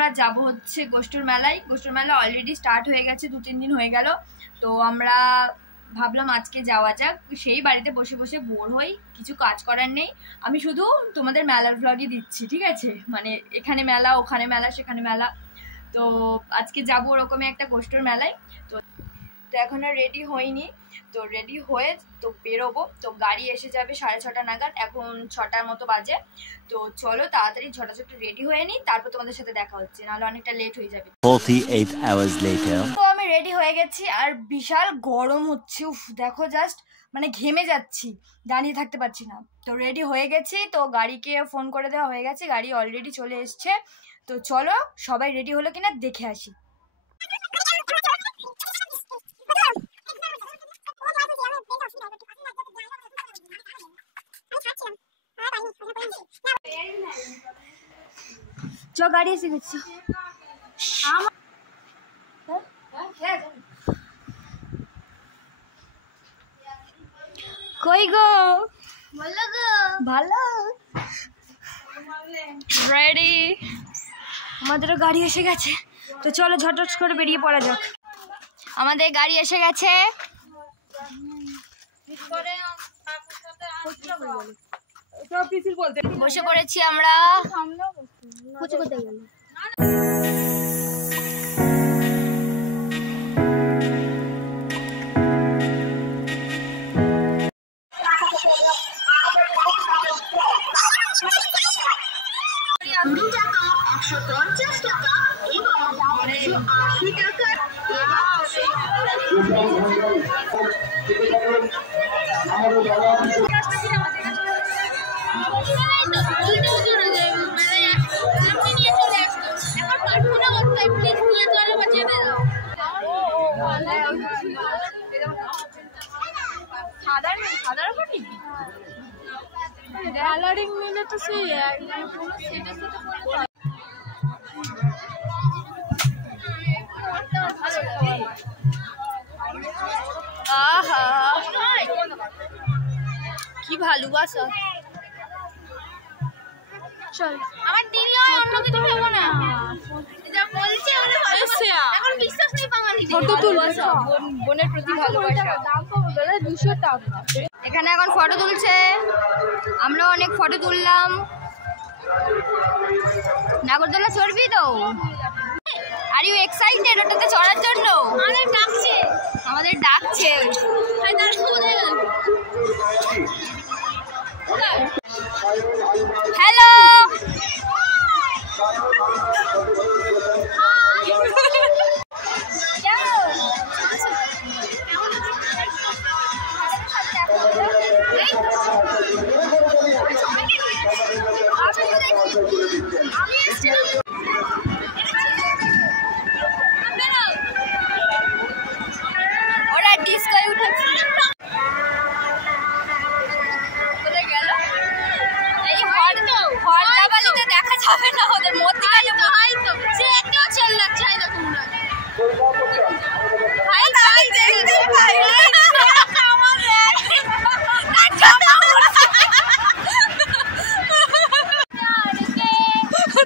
আমরা যাব হচ্ছে গোষ্ঠীর মেলায়। গোষ্ঠীর মেলা অলরেডি স্টার্ট হয়ে গেছে, 2-3 দিন হয়ে গেল। তো আমরা ভাবলাম আজকে যাওয়া যাক। সেই বাড়িতে বসে বসে বোর হই, কিছু কাজ করার নেই। আমি শুধু তোমাদের মেলার ভ্লগই দিচ্ছি, ঠিক আছে? মানে এখানে মেলা, ওখানে মেলা, সেখানে মেলা। তো আজকে যাবো ওরকমই একটা গোষ্ঠীর মেলায়। তো এখন আর রেডি হইনি, তো রেডি হয়ে তো বেরোবো। তো গাড়ি এসে যাবে 6:30 নাগাদ, এখন 6টার মতো বাজে। তো চলো তাড়াতাড়ি ঝটাঝট রেডি হয়ে নিই, তারপর তোমাদের সাথে দেখা হচ্ছে, নাহলে অনেকটা লেট হয়ে যাবে। 48 hours later. তো আমি রেডি হয়ে গেছি, আর বিশাল গরম হচ্ছে। উফ দেখো, জাস্ট মানে ঘেমে যাচ্ছি, দাঁড়িয়ে থাকতে পারছি না। তো রেডি হয়ে গেছি, তো গাড়িকে ফোন করে দেওয়া হয়ে গেছে, গাড়ি অলরেডি চলে এসছে। তো চলো সবাই রেডি হলো কিনা দেখে আসি। চ গাড়ি এসে গেছে। কই গো? ভালো গো, ভালো। রেডি, আমাদেরও গাড়ি এসে গেছে। তো চলো ঝটঝট করে বেরিয়ে পড়া যাক। আমাদের গাড়ি এসে গেছে। বসে পড়েছি আমরা। কালারিং মিলে তো সেই আহা কি ভালোবাসা। চল আমার দিদি অন্য কিছু ভেবো না, যা বলছে এখন বিশ্বাস নেই বাঙালি। ফটো তুলছে, বোনের প্রতি ভালোবাসা। দাম পাবো 200 টাকা। এখানে এখন ফটো তুলছে, আমরা অনেক ফটো তুললাম। নাগরদোলা চড়বি তো? আর ইউ এক্সাইটেড ওটাতে চড়ার জন্য? আমাদের ডাকছে। হ্যালো, ওরা ডিস্কোয় উঠেছে। কোথায় গেল? এই হরদাবালিতে দেখা যাবে না, ওদের মধ্যে সে একটাও চল লাগছে।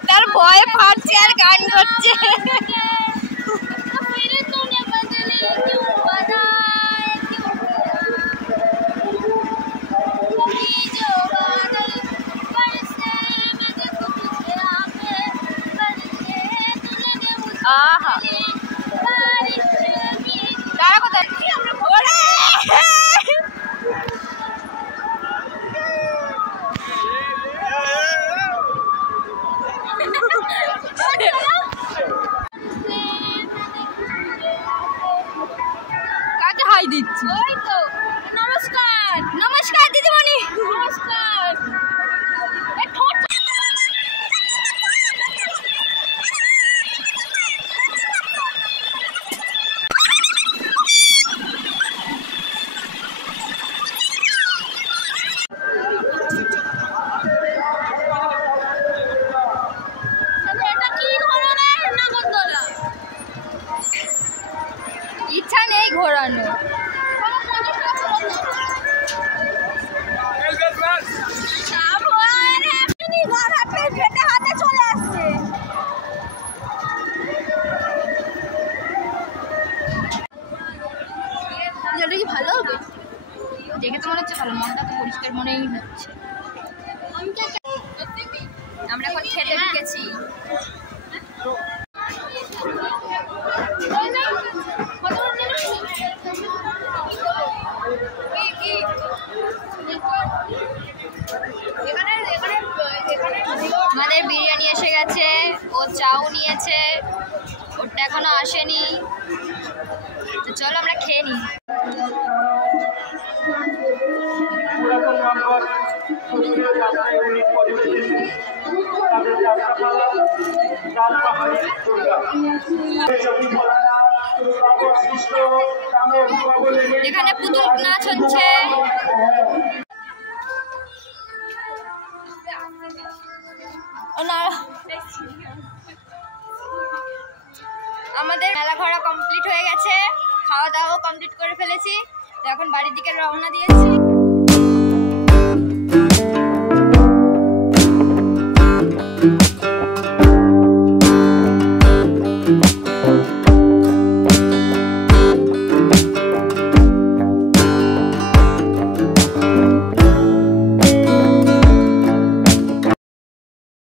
তার ভয়ে ফাটছে আর গান করছে। আহা তারা কোথায়? কাকে হাই দিচ্ছি? নমস্কার। নমস্কার দিদিমণি। নমস্কার। ইচ্ছা নেই ঘোরানো। হাতে চলে আসছে। দেখে তো মনে হচ্ছে ভালো, মনটা তো পরিষ্কার মনেই হচ্ছে। আমরা এখন খেতে ঢুকেছি। আমাদের বিরিয়ানি এসে গেছে, ও চাও নিয়েছে, ওটা এখনো আসেনি। তো চলো আমরা খেয়ে নিই। এখানে পুতুল নাচ হচ্ছে। আমাদের মেলা ঘোরা কমপ্লিট হয়ে গেছে, খাওয়া দাওয়া কমপ্লিট করে ফেলেছি, তো এখন বাড়ির দিকে রওনা দিয়েছি।